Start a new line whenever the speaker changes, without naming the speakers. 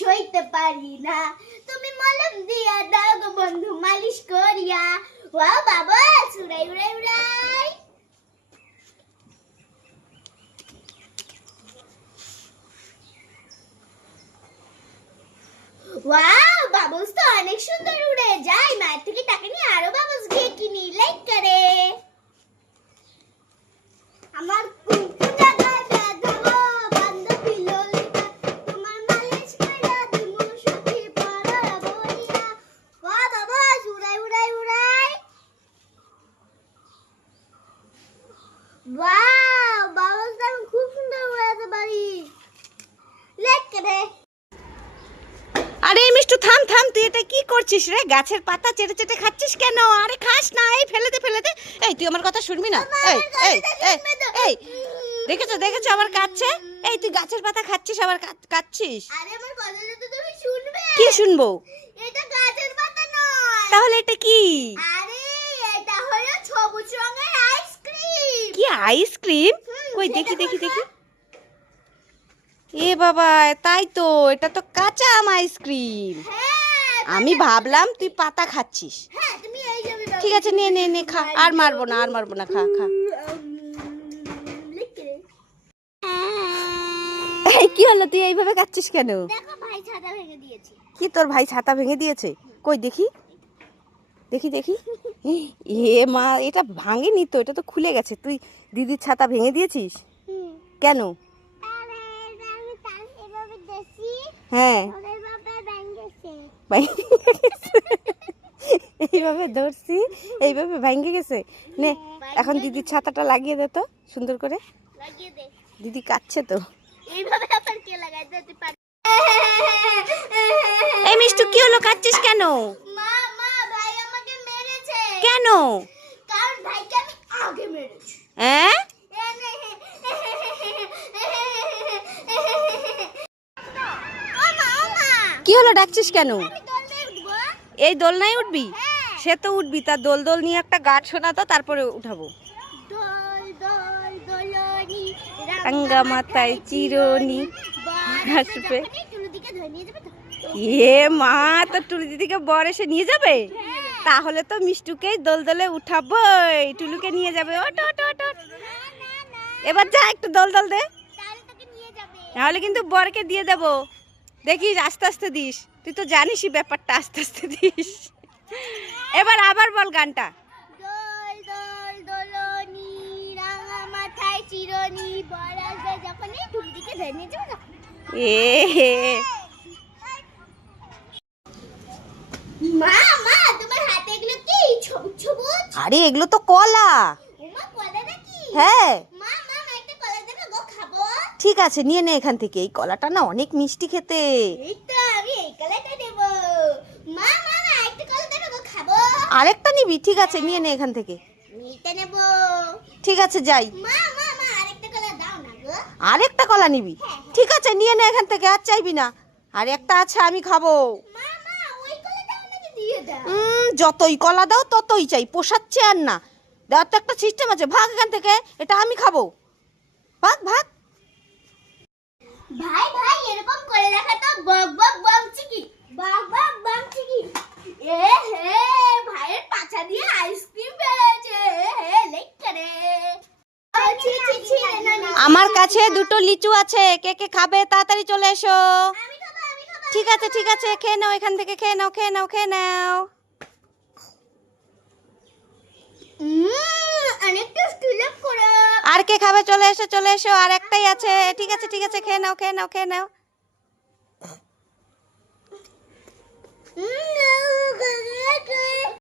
সইতে পারি না। তুমি মলম দিয়া দাও গো বন্ধু, মালিশ করিয়া। ওয়া বাবা উড়াই উড়াই উড়াই। ওয়াও বাবলস তো অনেক সুন্দর উড়ে। যায় মায়ের থেকে টাকা নিয়ে আরও বাবলস খুব সুন্দর উড়াতে পারি
আরে এই মিষ্টু থাম থাম তুই এটা কি করছিস রে? গাছের পাতা চেটে চেটে খাচ্ছিস কেন? আরে খাস না এই ফেলে দে ফেলে দে এই তুই আমার কথা শুনবি না? এই এই এই এই দেখেছ দেখেছ আবার কাচ্ছে এই তুই গাছের পাতা খাচ্ছিস আবার কাচ্ছিস
আরে আমার কথাটা তো তুমি শুনবে।
কি শুনব?
এটা গাছের পাতা নয়।
তাহলে এটা কি?
আরে এটা হলো সবুজ রঙের আইসক্রিম
কি আইসক্রিম কই দেখি দেখি দেখি। এ বাবা তাই তো এটা তো কাঁচা আম আইসক্রিম আমি ভাবলাম তুই পাতা খাচ্ছিস। ঠিক আছে নে নে নে খা আর মারবো না আর মারবো না খা খা। কি হলো তুই এইভাবে কাচ্ছিস কেন? কি তোর ভাই ছাতা ভেঙে দিয়েছে? কই দেখি। দেখি দেখি। এ মা এটা ভাঙেনি তো এটা তো খুলে গেছে। তুই দিদির ছাতা ভেঙে দিয়েছিস? কেন? হ্যাঁ। এইভাবে ধরছি এইভাবে ভেঙে গেছে। নে এখন দিদির ছাতাটা লাগিয়ে দে তো সুন্দর করে। দিদি কাচ্ছে তো।
এইভাবে আবার কে লাগাই দিতে পারে।
এই মিষ্টু কি হলো? কাচ্ছিস কেন
মা মা ভাই আমাকে মেরেছে
কেন?
কারণ ভাইকে আমি আগে মেরেছি।
হ্যাঁ কি হলো ডাকছিস কেন? এই দোলনায় উঠবি? সে তো উঠবি তার দোল দোল নিয়ে একটা গান শোনাতো তারপরে উঠাবো। রাঙ্গা মাথায় চিরনি। এ মা তো টুলু দিদিকে বর এসে নিয়ে যাবে? তাহলে তো মিষ্টুকেই দোল দোলে উঠাবো টুলুকে নিয়ে যাবে। ওট ওট ওট ওট। এবার যা একটু দোল দোল দে। নাহলে কিন্তু বরকে দিয়ে দেব। দেখিস আস্তে আস্তে দিস। তুই তো জানিসই ব্যাপারটা আস্তে আস্তে দিস। এবার আবার বল গানটা।
যখন এই টুকদিকে ধরে নিয়ে যাব
এ হে।
মা মা তোমার হাতে এগুলো কি সবুজ সবুজ
আরে এগুলো তো কলা। হ্যাঁ। ঠিক আছে নিয়ে নে এখান থেকে। এই কলাটা না অনেক মিষ্টি খেতে। আরেকটা নিবি ঠিক আছে নিয়ে নে এখান থেকে। ঠিক আছে যাই।
আরেকটা কলা
নিবি? ঠিক আছে নিয়ে নে এখান থেকে আর চাইবি না। আর একটা আছে আমি খাব
মা মা ওই কলাটা আমাকে দিয়ে দাও
উম, যতই কলা দাও ততই চাই পোষাচ্ছে আর না দেওয়ার তো একটা সিস্টেম আছে ভাগ এখান থেকে এটা আমি খাব ভাগ ভাগ
ভাই ভাই এরকম করে দেখা তো বক বক বক চিকি বক বক বক চিকি এ হে ভাইয়ের পাছা দিয়ে আইসক্রিম বেরোচ্ছে হে লেক করে।
আমার কাছে দুটো লিচু আছে কে কে খাবে তাড়াতাড়ি চলে এসো ঠিক আছে ঠিক আছে খেয়ে নাও এখান থেকে খেয়ে নাও খেয়ে নাও খেয়ে নাও। আর কে খাবে? চলে এসো চলে এসো আর একটাই আছে। ঠিক আছে ঠিক আছে খেয়ে নাও খেয়ে নাও খেয়ে নাও।